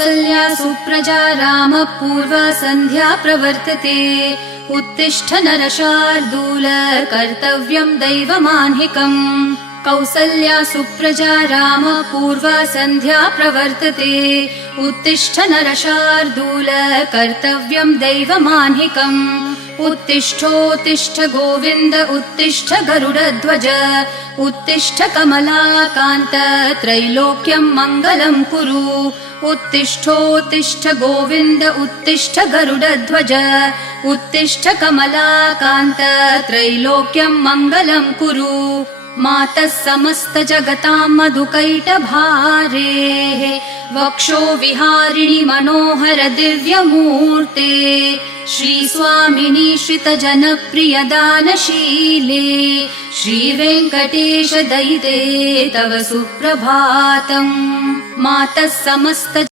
कौसल्या सुप्रजा रामः पूर्वा सन्ध्या प्रवर्तते उत्तिष्ठ नरशार्दूल कर्तव्यं दैवमान्हिकम् कौसल्या सुप्रजा रामः पूर्वा सन्ध्या प्रवर्तते उत्तिष्ठ नरशार्दूल कर्तव्यं दैवमान्हिकम् उत्तिष्ठोत्तिष्ठ गोविन्द उत्तिष्ठ गरुडध्वज उत्तिष्ठ कमलाकान्त त्रैलोक्यं मङ्गलं कुरु उत्तिष्ठोत्तिष्ठ गोविन्द उत्तिष्ठ गरुडध्वज उत्तिष्ठ कमलाकान्त त्रैलोक्यं मङ्गलं कुरु मातः समस्त जगतां मधुकैटभारेः वक्षो विहारिणि मनोहर दिव्यमूर्ते श्रीस्वामिनि श्रितजनप्रियदानशीले श्रीवेङ्कटेश दयिते तव सुप्रभातम् मातः समस्त